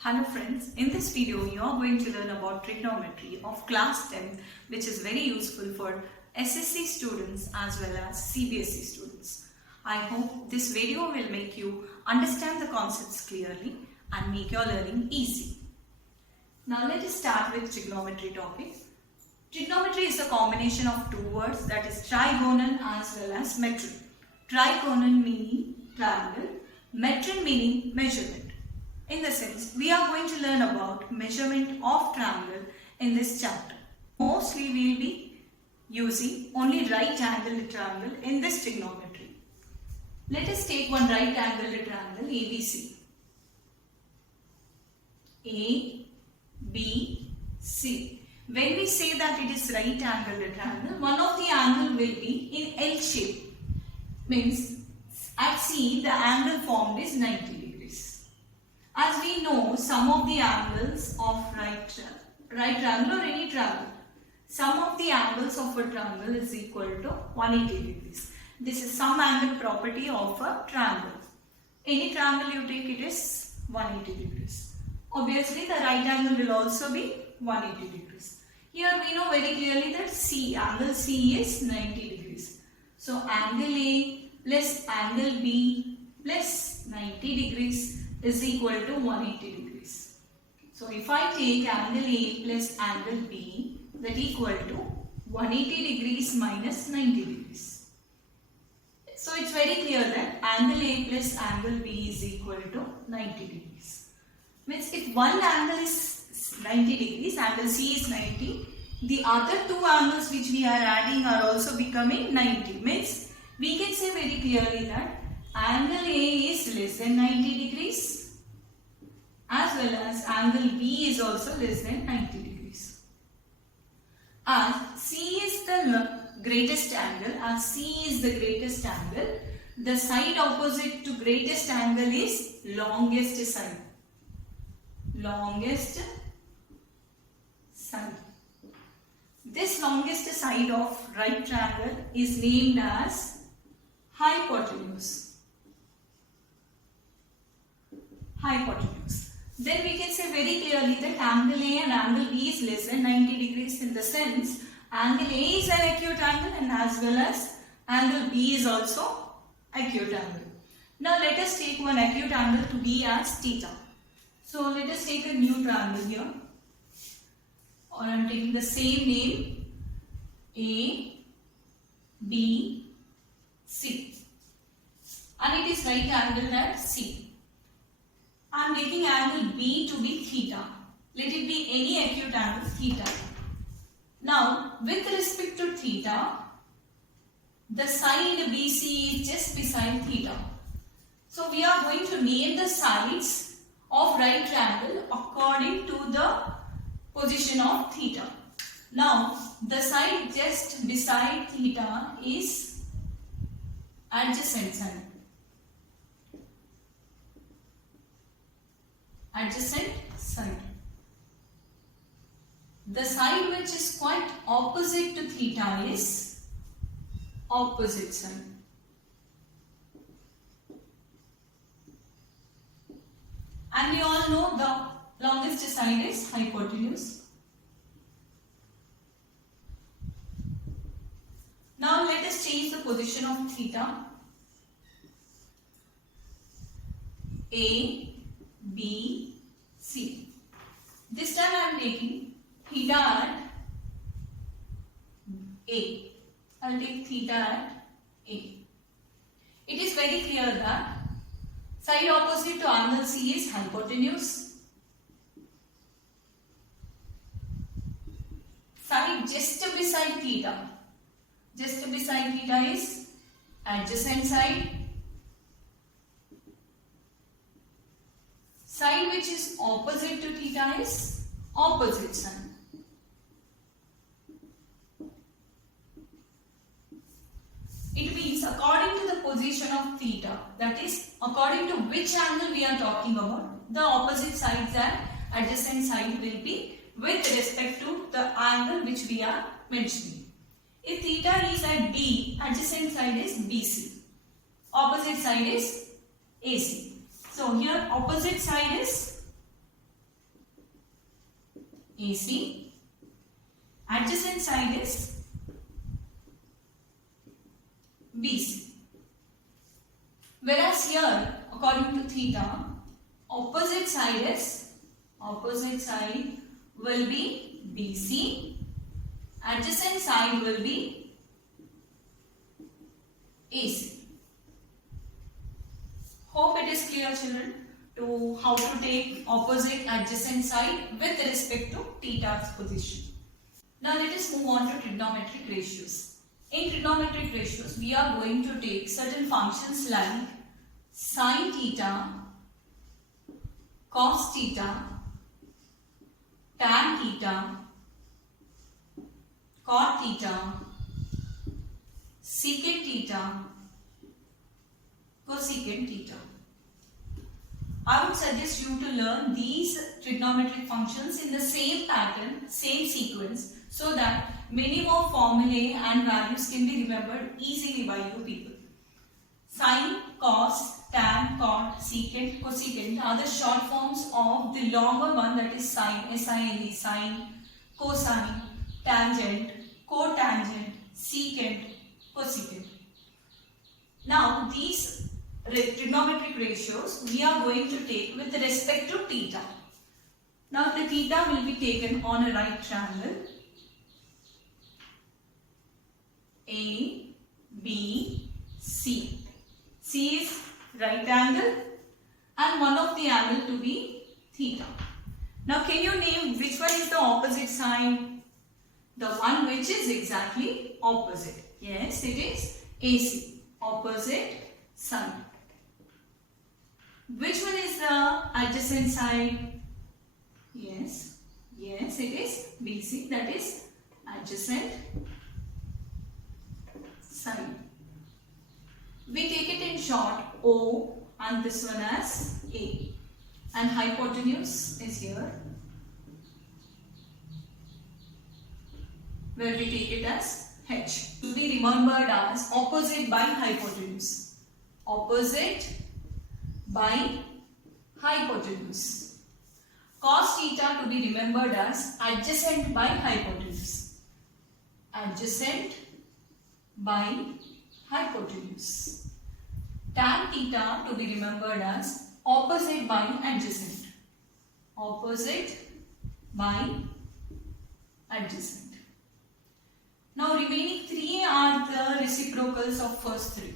Hello friends, in this video you are going to learn about trigonometry of class 10th, which is very useful for SSC students as well as CBSE students. I hope this video will make you understand the concepts clearly and make your learning easy. Now let us start with trigonometry topic. Trigonometry is a combination of two words, that is trigonal as well as metron. Trigonal meaning triangle, metron meaning measurement. In the sense, we are going to learn about measurement of triangle in this chapter. Mostly we will be using only right angled triangle in this trigonometry. Let us take one right angled triangle ABC. A, B, C. When we say that it is right angled triangle, one of the angle will be in L shape. Means at C the angle formed is 90 degrees. As we know, sum of the angles of right triangle or any triangle, sum of the angles of a triangle is equal to 180 degrees. This is sum angle property of a triangle. Any triangle you take, it is 180 degrees. Obviously, the right angle will also be 180 degrees. Here we know very clearly that angle C is 90 degrees. So, angle A plus angle B plus 90 degrees is equal to 180 degrees. So, if I take angle A plus angle B, that equal to 180 degrees minus 90 degrees. So, it's very clear that angle A plus angle B is equal to 90 degrees. Means if one angle is 90 degrees, angle C is 90, the other two angles which we are adding are also becoming 90. Means we can say very clearly that angle A is less than 90 degrees as well as angle B is also less than 90 degrees. As C is the greatest angle, the side opposite to greatest angle is longest side. Longest side. This longest side of right triangle is named as hypotenuse. Hypotenuse. Then we can say very clearly that angle A and angle B is less than 90 degrees in the sense angle A is an acute angle and as well as angle B is also acute angle. Now let us take one acute angle to be as theta. So let us take a new triangle here, or I am taking the same name A, B, C, and it is right angled at C. I am taking angle B to be theta. Let it be any acute angle theta. Now with respect to theta, the side BC is just beside theta. So we are going to name the sides of right triangle according to the position of theta. Now the side just beside theta is adjacent side. Adjacent side. The side which is quite opposite to theta is opposite side. And we all know the longest side is hypotenuse. Now let us change the position of theta. A, B, C. This time I am taking theta at A. I will take theta at A. It is very clear that side opposite to angle C is hypotenuse. Side just beside theta. Just beside theta is adjacent side. Side which is opposite to theta is opposite side. It means according to the position of theta, that is according to which angle we are talking about, the opposite sides and adjacent side will be with respect to the angle which we are mentioning. If theta is at B, adjacent side is BC, opposite side is AC. So here opposite side is AC. Adjacent side is BC. Whereas here, according to theta, opposite side will be BC. Adjacent side will be AC. Hope it is clear, children, to how to take opposite adjacent side with respect to theta's position. Now let us move on to trigonometric ratios. In trigonometric ratios, we are going to take certain functions like sin theta, cos theta, tan theta, cot theta, secant theta, cosecant theta. I would suggest you to learn these trigonometric functions in the same pattern, same sequence, so that many more formulae and values can be remembered easily by you people. Sin, cos, tan, cot, secant, cosecant are the short forms of the longer one, that is sine, S-I-N-E, sine, cosine, tangent, cotangent, secant, cosecant. Now these trigonometric ratios we are going to take with respect to theta. Now the theta will be taken on a right triangle A, B, C. C is right angle and one of the angle to be theta. Now can you name which one is the opposite side? The one which is exactly opposite. Yes, it is AC, opposite side. Which one is the adjacent side? Yes, it is BC, that is adjacent side. We take it in short O and this one as A, and hypotenuse is here, where we take it as H. To be remembered as opposite by hypotenuse. Opposite by hypotenuse. Cos theta to be remembered as adjacent by hypotenuse. Adjacent by hypotenuse. Tan theta to be remembered as opposite by adjacent. Opposite by adjacent. Now remaining three are the reciprocals of first three.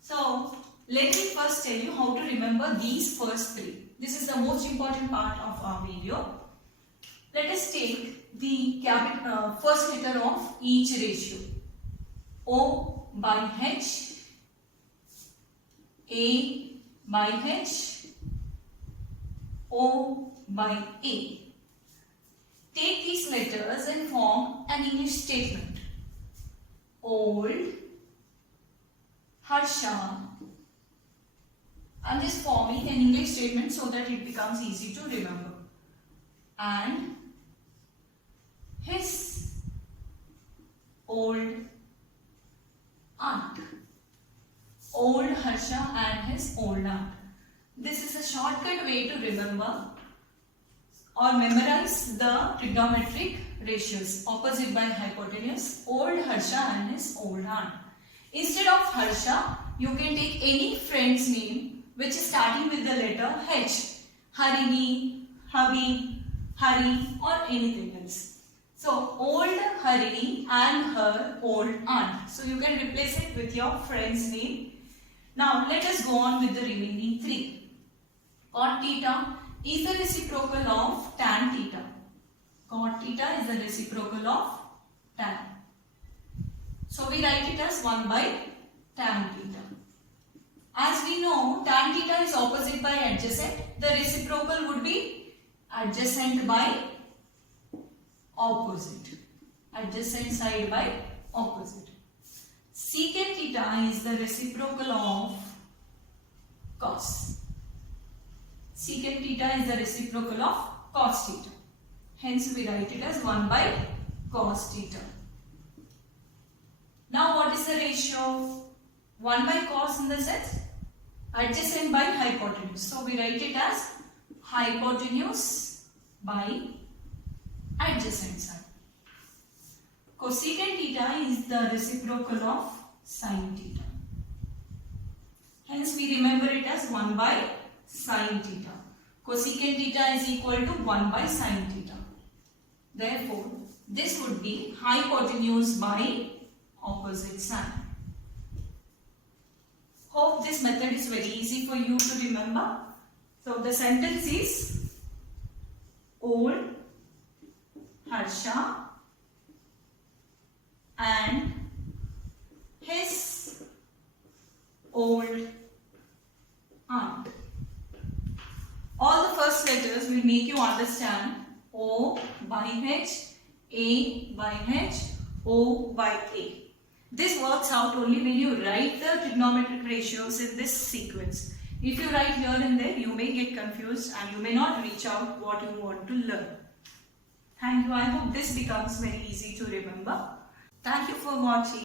So let me first tell you how to remember these first three. This is the most important part of our video. Let us take the first letter of each ratio. O by H, A by H, O by A. Take these letters and form an English statement. Old, Harsha. I'm just forming an English statement so that it becomes easy to remember. And his old aunt. Old Harsha and his old aunt. This is a shortcut way to remember or memorize the trigonometric ratios. Opposite by hypotenuse, old Harsha and his old aunt. Instead of Harsha, you can take any friend's name which is starting with the letter H. Harini, Habib, Hari or anything else. So, old Harini and her old aunt. So, you can replace it with your friend's name. Now, let us go on with the remaining three. Cot theta is the reciprocal of tan theta. Cot theta is the reciprocal of tan. So, we write it as 1 by tan theta. As we know, tan theta is opposite by adjacent. The reciprocal would be adjacent by opposite. Adjacent side by opposite. Secant theta is the reciprocal of cos. Secant theta is the reciprocal of cos theta. Hence, we write it as 1 by cos theta. Now, what is the ratio? 1 by cos in the sense adjacent by hypotenuse. So, we write it as hypotenuse by adjacent side. Cosecant theta is the reciprocal of sin theta. Hence we remember it as 1 by sin theta. Cosecant theta is equal to 1 by sin theta. Therefore, this would be hypotenuse by opposite side. Hope this method is very easy for you to remember. So the sentence is, old Harsha and his old aunt. All the first letters will make you understand O by H, A by H, O by A. This works out only when you write the trigonometric ratios in this sequence. If you write here and there, you may get confused and you may not reach out what you want to learn. Thank you. I hope this becomes very easy to remember. Thank you for watching.